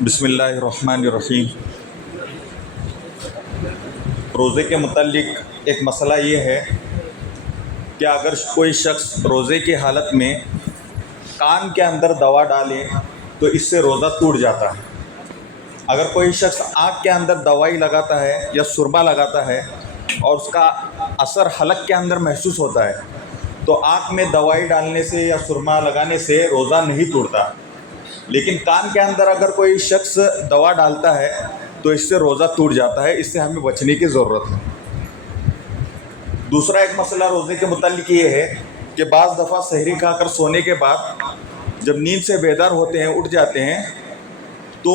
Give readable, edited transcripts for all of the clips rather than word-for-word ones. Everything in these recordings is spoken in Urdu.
بسم اللہ الرحمن الرحیم۔ روزے کے متعلق ایک مسئلہ یہ ہے کہ اگر کوئی شخص روزے کی حالت میں کان کے اندر دوا ڈالے تو اس سے روزہ ٹوٹ جاتا ہے۔ اگر کوئی شخص آنکھ کے اندر دوائی لگاتا ہے یا سرما لگاتا ہے اور اس کا اثر حلق کے اندر محسوس ہوتا ہے تو آنکھ میں دوائی ڈالنے سے یا سرما لگانے سے روزہ نہیں ٹوٹتا، لیکن کان کے اندر اگر کوئی شخص دوا ڈالتا ہے تو اس سے روزہ ٹوٹ جاتا ہے۔ اس سے ہمیں بچنے کی ضرورت ہے۔ دوسرا ایک مسئلہ روزے کے متعلق یہ ہے کہ بعض دفعہ سحری کھا کر سونے کے بعد جب نیند سے بیدار ہوتے ہیں، اٹھ جاتے ہیں، تو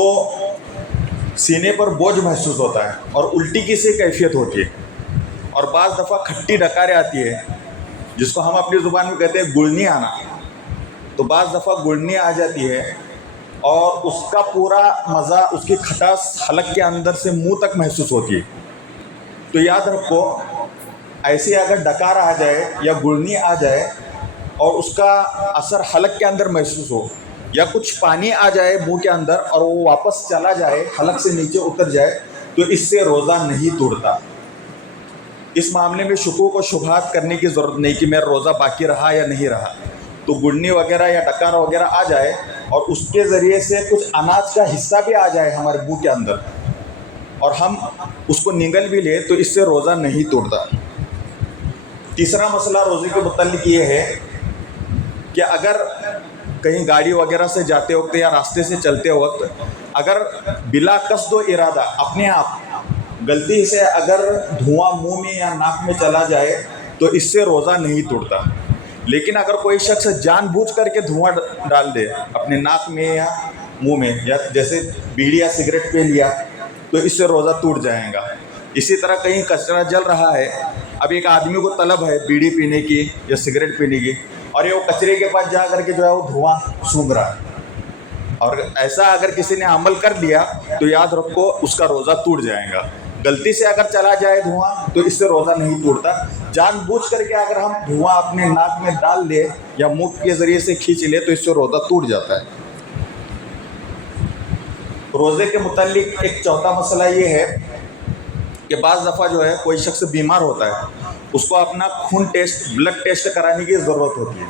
سینے پر بوجھ محسوس ہوتا ہے اور الٹی کی سی کیفیت ہوتی ہے، اور بعض دفعہ کھٹی ڈکاریں آتی ہے جس کو ہم اپنی زبان میں کہتے ہیں گڑنی آنا۔ تو بعض دفعہ گڑنی آ جاتی ہے اور اس کا پورا مزہ، اس کی کھٹاس حلق کے اندر سے منہ تک محسوس ہوتی ہے۔ تو یاد رکھو، ایسے اگر ڈکار آ جائے یا گڑنی آ جائے اور اس کا اثر حلق کے اندر محسوس ہو، یا کچھ پانی آ جائے منہ کے اندر اور وہ واپس چلا جائے، حلق سے نیچے اتر جائے، تو اس سے روزہ نہیں ٹوٹتا۔ اس معاملے میں شکوک و شبہات کرنے کی ضرورت نہیں کہ میرا روزہ باقی رہا یا نہیں رہا۔ تو گڑنی وغیرہ یا ڈکار وغیرہ آ جائے اور اس کے ذریعے سے کچھ اناج کا حصہ بھی آ جائے ہمارے منہ کے اندر اور ہم اس کو نگل بھی لیں تو اس سے روزہ نہیں ٹوٹتا۔ تیسرا مسئلہ روزے کے متعلق یہ ہے کہ اگر کہیں گاڑی وغیرہ سے جاتے وقت یا راستے سے چلتے وقت اگر بلا قصد و ارادہ اپنے آپ غلطی سے اگر دھواں منہ میں یا ناک میں چلا جائے تو اس سے روزہ نہیں ٹوٹتا، لیکن اگر کوئی شخص جان بوجھ کر کے دھواں ڈال دے اپنے ناک میں یا منہ میں، یا جیسے بیڑی یا سگریٹ پی لیا، تو اس سے روزہ ٹوٹ جائے گا۔ اسی طرح کہیں کچرا جل رہا ہے، اب ایک آدمی کو طلب ہے بیڑی پینے کی یا سگریٹ پینے کی، اور یہ وہ کچرے کے پاس جا کر کے جو ہے وہ دھواں سونگھ رہا ہے، اور ایسا اگر کسی نے عمل کر لیا تو یاد رکھو اس کا روزہ ٹوٹ جائے گا۔ غلطی سے اگر چلا جائے دھواں تو اس سے روزہ نہیں ٹوٹتا۔ جان بوجھ کر کے اگر ہم دھواں اپنے ناک میں ڈال لیں یا منہ کے ذریعے سے کھینچ لیں تو اس سے روزہ ٹوٹ جاتا ہے۔ روزے کے متعلق ایک چوتھا مسئلہ یہ ہے کہ بعض دفعہ جو ہے کوئی شخص بیمار ہوتا ہے، اس کو اپنا خون ٹیسٹ، بلڈ ٹیسٹ کرانے کی ضرورت ہوتی ہے،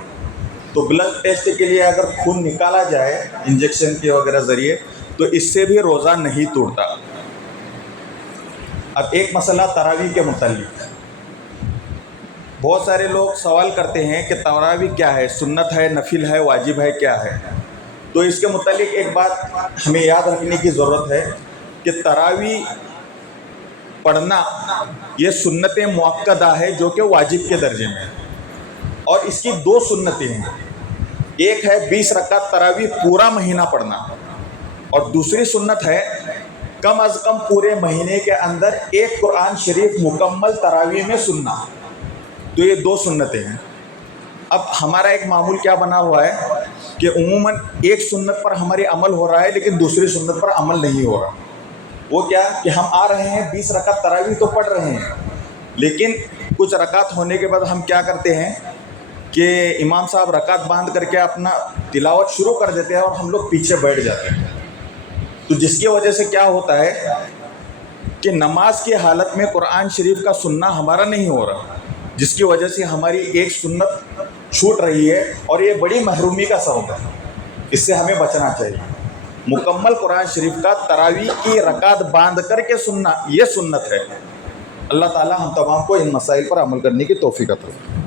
تو بلڈ ٹیسٹ کے لیے اگر خون نکالا جائے انجیکشن کے وغیرہ ذریعے تو اس سے بھی روزہ نہیں ٹوٹتا۔ اب ایک مسئلہ تراویح کے متعلق، بہت سارے لوگ سوال کرتے ہیں کہ تراویح کیا ہے، سنت ہے، نفل ہے، واجب ہے، کیا ہے؟ تو اس کے متعلق ایک بات ہمیں یاد رکھنے کی ضرورت ہے کہ تراویح پڑھنا یہ سنت مؤکدہ ہے جو کہ واجب کے درجے میں ہے، اور اس کی دو سنتیں ہیں۔ ایک ہے 20 رکعت تراویح پورا مہینہ پڑھنا، اور دوسری سنت ہے کم از کم پورے مہینے کے اندر ایک قرآن شریف مکمل تراویح میں سننا۔ تو یہ دو سنتیں ہیں۔ اب ہمارا ایک معمول کیا بنا ہوا ہے کہ عموماً ایک سنت پر ہماری عمل ہو رہا ہے لیکن دوسری سنت پر عمل نہیں ہو رہا۔ وہ کیا کہ ہم آ رہے ہیں 20 رکعت تراویح تو پڑھ رہے ہیں، لیکن کچھ رکعت ہونے کے بعد ہم کیا کرتے ہیں کہ امام صاحب رکعت باندھ کر کے اپنا تلاوت شروع کر دیتے ہیں اور ہم لوگ پیچھے بیٹھ جاتے ہیں۔ تو جس کی وجہ سے کیا ہوتا ہے کہ نماز کی حالت میں قرآن شریف کا سننا ہمارا نہیں ہو رہا، جس کی وجہ سے ہماری ایک سنت چھوٹ رہی ہے، اور یہ بڑی محرومی کا سبب ہے۔ اس سے ہمیں بچنا چاہیے۔ مکمل قرآن شریف کا تراویح کی رکعت باندھ کر کے سننا یہ سنت ہے۔ اللہ تعالی ہم تمام کو ان مسائل پر عمل کرنے کی توفیق عطا فرمائے۔